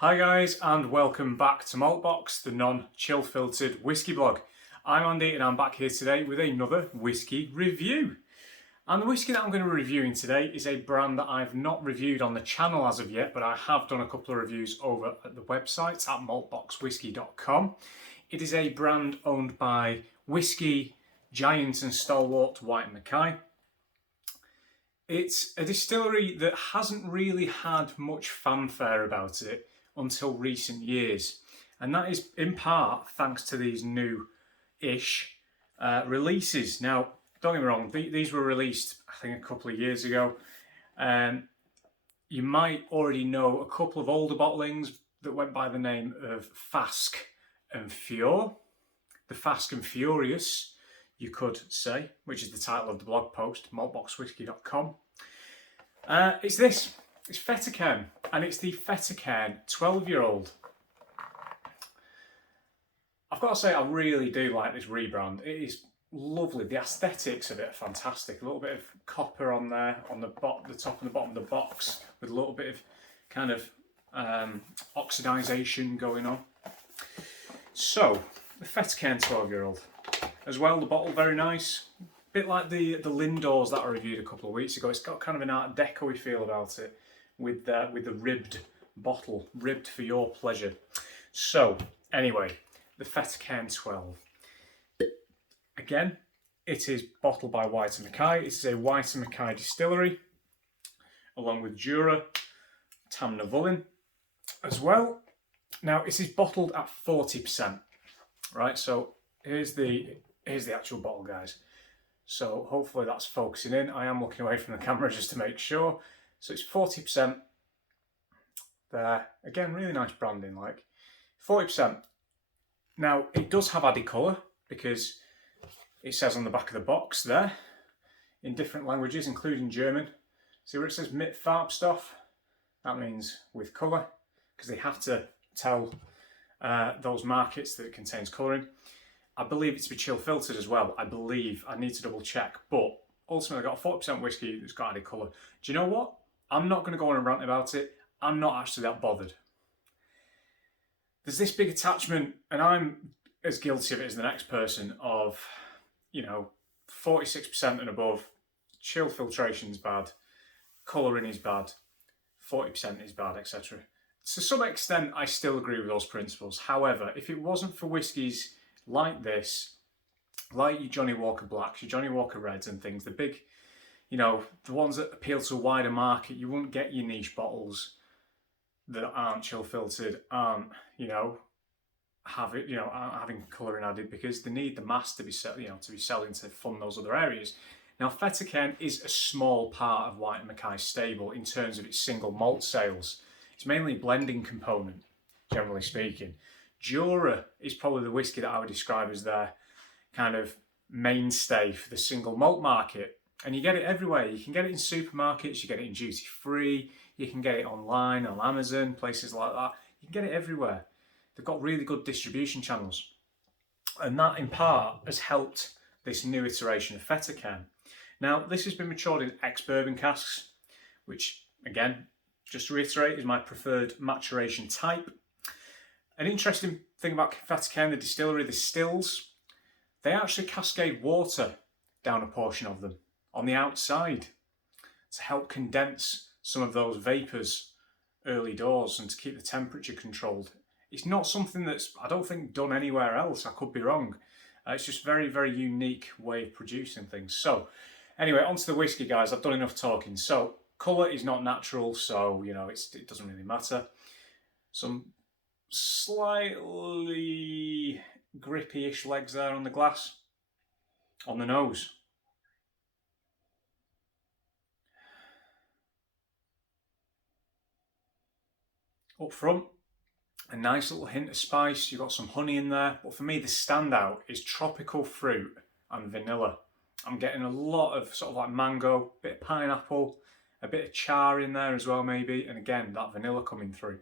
Hi guys, and welcome back to Maltbox, the non-chill filtered whiskey blog. I'm Andy and I'm back here today with another whiskey review. And the whiskey that I'm going to be reviewing today is a brand that I've not reviewed on the channel as of yet, but I have done a couple of reviews over at the website at maltboxwhiskey.com. It is a brand owned by whiskey giant and stalwart White & Mackay. It's a distillery that hasn't really had much fanfare about it until recent years, and that is in part thanks to these new-ish releases. Now, don't get me wrong, these were released I think a couple of years ago. You might already know a couple of older bottlings that went by the name of Fask and Fure. The Fask and Furious, you could say, which is the title of the blog post, maltboxwhiskey.com. It's Fettercairn, and it's the Fettercairn 12-year-old. I've got to say, I really do like this rebrand. It is lovely. The aesthetics of it are fantastic. A little bit of copper on there, on the top and the bottom of the box, with a little bit of kind of oxidization going on. So, the Fettercairn 12-year-old. As well, the bottle, very nice. Bit like the Lindors that I reviewed a couple of weeks ago. It's got kind of an Art Deco-y feel about it, with the ribbed bottle, ribbed for your pleasure. So, anyway, the Fettercairn 12. Again, it is bottled by White & Mackay. It is a White & Mackay distillery, along with Jura, Tamnavulin as well. Now, it is bottled at 40%, right? So, here's the actual bottle, guys. So hopefully that's focusing in. I am looking away from the camera just to make sure. So it's 40% there. Again, really nice branding, like 40%. Now it does have added colour because it says on the back of the box there in different languages, including German. See where it says mit Farbstoff? That means with colour, because they have to tell those markets that it contains colouring. I believe it to be chill filtered as well. I need to double check, but ultimately I got a 40% whiskey that's got added colour. Do you know what? I'm not going to go on and rant about it. I'm not actually that bothered. There's this big attachment, and I'm as guilty of it as the next person, of, 46% and above, chill filtration's bad, colouring is bad, 40% is bad, etc. To some extent, I still agree with those principles. However, if it wasn't for whiskies like this, like your Johnny Walker Blacks, your Johnny Walker Reds and things, the big, the ones that appeal to a wider market, you wouldn't get your niche bottles that aren't chill filtered, aren't having colouring added, because they need the mass to be selling to fund those other areas. Now, Fettercairn is a small part of White & Mackay's stable in terms of its single malt sales. It's mainly a blending component, generally speaking. Jura is probably the whiskey that I would describe as their kind of mainstay for the single malt market. And you get it everywhere. You can get it in supermarkets, you get it in duty free, you can get it online, on Amazon, places like that. You can get it everywhere. They've got really good distribution channels. And that in part has helped this new iteration of Fettercairn. Now, this has been matured in ex-bourbon casks, which again, just to reiterate, is my preferred maturation type. An interesting thing about Fettercairn, the distillery, the stills, they actually cascade water down a portion of them on the outside to help condense some of those vapours early doors and to keep the temperature controlled. It's not something that's, I don't think, done anywhere else. I could be wrong. It's just very, very unique way of producing things. So, anyway, onto the whiskey, guys. I've done enough talking. So, colour is not natural, so, it doesn't really matter. Some slightly grippy-ish legs there on the glass, on the nose. Up front, a nice little hint of spice. You've got some honey in there, but for me the standout is tropical fruit and vanilla. I'm getting a lot of sort of like mango, a bit of pineapple, a bit of char in there as well maybe, and again that vanilla coming through.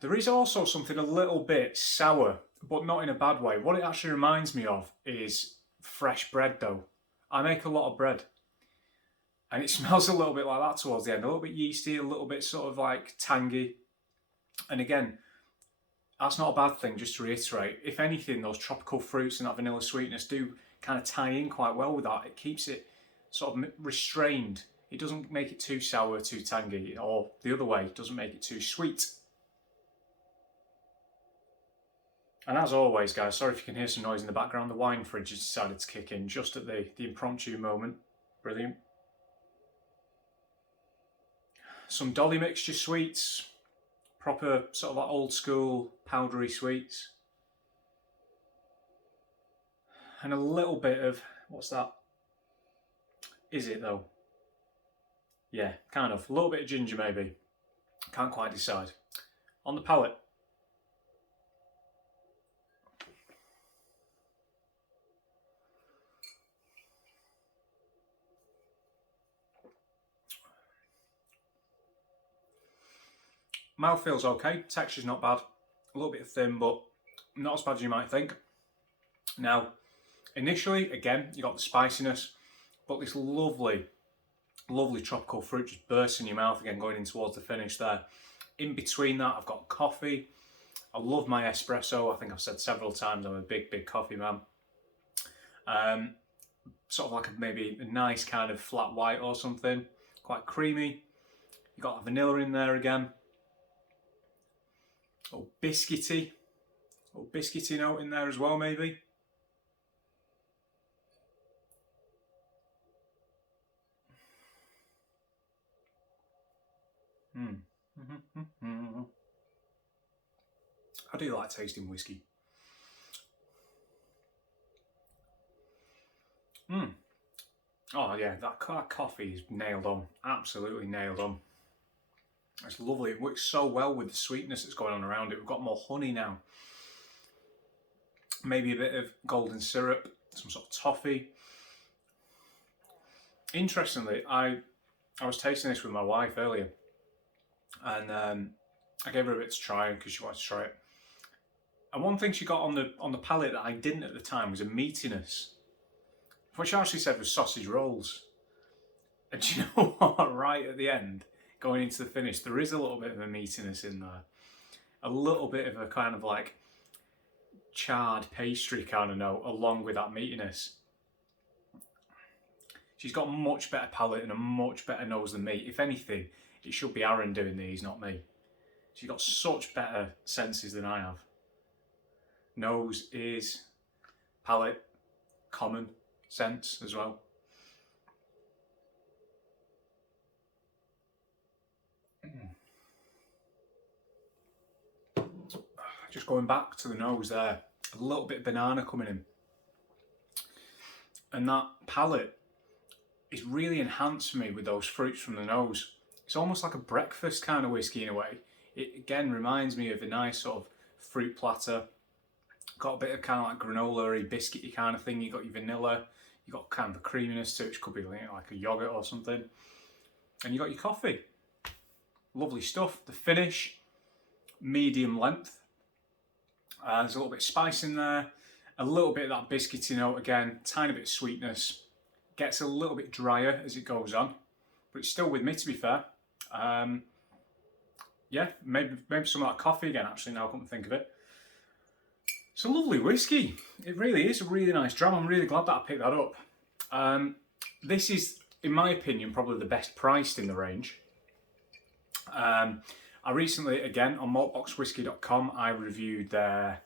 There is also something a little bit sour, but not in a bad way. What it actually reminds me of is fresh bread dough. I make a lot of bread, And it smells a little bit like that towards the end, a little bit yeasty, a little bit sort of like tangy. And again, that's not a bad thing, just to reiterate. If anything, those tropical fruits and that vanilla sweetness do kind of tie in quite well with that. It keeps it sort of restrained. It doesn't make it too sour, too tangy, or the other way, it doesn't make it too sweet. And as always, guys, sorry if you can hear some noise in the background, the wine fridge has decided to kick in just at the impromptu moment. Brilliant. Some Dolly mixture sweets, proper sort of like old school powdery sweets. And a little bit of, what's that? Is it though? Yeah, kind of. A little bit of ginger maybe. Can't quite decide. On the palate. Mouth feels okay, texture's not bad, a little bit thin, but not as bad as you might think. Now, initially, again, you got the spiciness, but this lovely, lovely tropical fruit just bursts in your mouth again, going in towards the finish there. In between that, I've got coffee. I love my espresso. I think I've said several times I'm a big, big coffee man. Sort of like maybe a nice kind of flat white or something, quite creamy. You got a vanilla in there again. Oh, biscuity note in there as well, maybe. I do like tasting whiskey. Oh yeah, that coffee is nailed on, absolutely nailed on. It's lovely, it works so well with the sweetness that's going on around it. We've got more honey now. Maybe a bit of golden syrup, some sort of toffee. Interestingly, I was tasting this with my wife earlier, and I gave her a bit to try because she wanted to try it. And one thing she got on the palate that I didn't at the time was a meatiness, which she actually said was sausage rolls. And do you know what? Right at the end, going into the finish, there is a little bit of a meatiness in there. A little bit of a kind of like charred pastry kind of note along with that meatiness. She's got a much better palate and a much better nose than me. If anything, it should be Aaron doing these, not me. She's got such better senses than I have. Nose, ears, palate, common sense as well. Just going back to the nose there, a little bit of banana coming in. And that palate is really enhanced for me with those fruits from the nose. It's almost like a breakfast kind of whiskey in a way. It again reminds me of a nice sort of fruit platter. Got a bit of kind of like granola-y, biscuity kind of thing. You got your vanilla, you got kind of the creaminess to it, which could be like a yogurt or something. And you got your coffee. Lovely stuff. The finish, medium length. There's a little bit of spice in there, a little bit of that biscuity note again, tiny bit of sweetness. Gets a little bit drier as it goes on, but it's still with me to be fair. Yeah, maybe some of that coffee again actually, now I come to think of it. It's a lovely whiskey. It really is a really nice dram. I'm really glad that I picked that up. This is, in my opinion, probably the best priced in the range. I recently, again, on maltboxwhiskey.com, I reviewed their,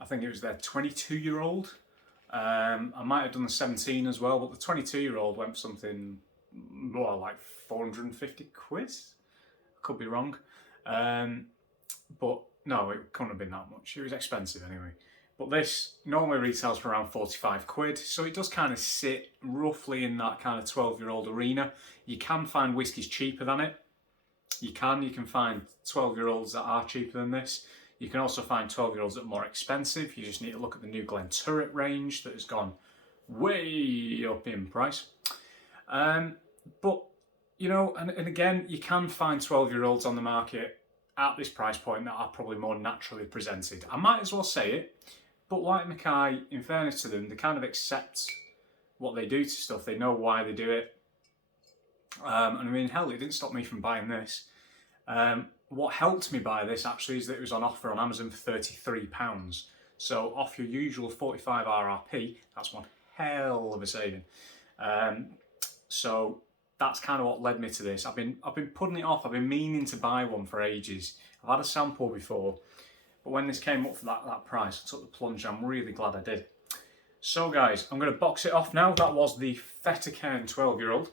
I think it was their 22-year-old. I might have done the 17 as well, but the 22-year-old went for something more like 450 quid. Could be wrong. But no, it couldn't have been that much. It was expensive anyway. But this normally retails for around 45 quid, so it does kind of sit roughly in that kind of 12-year-old arena. You can find whiskies cheaper than it. You can find 12-year-olds that are cheaper than this. You can also find 12-year-olds that are more expensive. You just need to look at the new Glenturret range that has gone way up in price. But, you know, and again, you can find 12-year-olds on the market at this price point that are probably more naturally presented. I might as well say it, but like Mackay, in fairness to them, they kind of accept what they do to stuff. They know why they do it. And I mean, hell, it didn't stop me from buying this. What helped me buy this actually is that it was on offer on Amazon for £33. So off your usual 45 RRP, that's one hell of a saving. So that's kind of what led me to this. I've been putting it off. I've been meaning to buy one for ages. I've had a sample before, but when this came up for that price, I took the plunge. I'm really glad I did. So guys, I'm going to box it off now. That was the Fettercairn 12-year-old.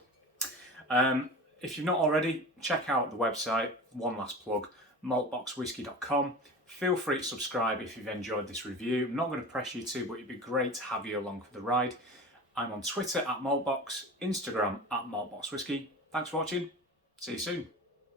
If you've not already, check out the website, one last plug, maltboxwhisky.com. Feel free to subscribe if you've enjoyed this review. I'm not going to press you to, but it'd be great to have you along for the ride. I'm on Twitter @maltbox, Instagram @maltboxwhisky. Thanks for watching. See you soon.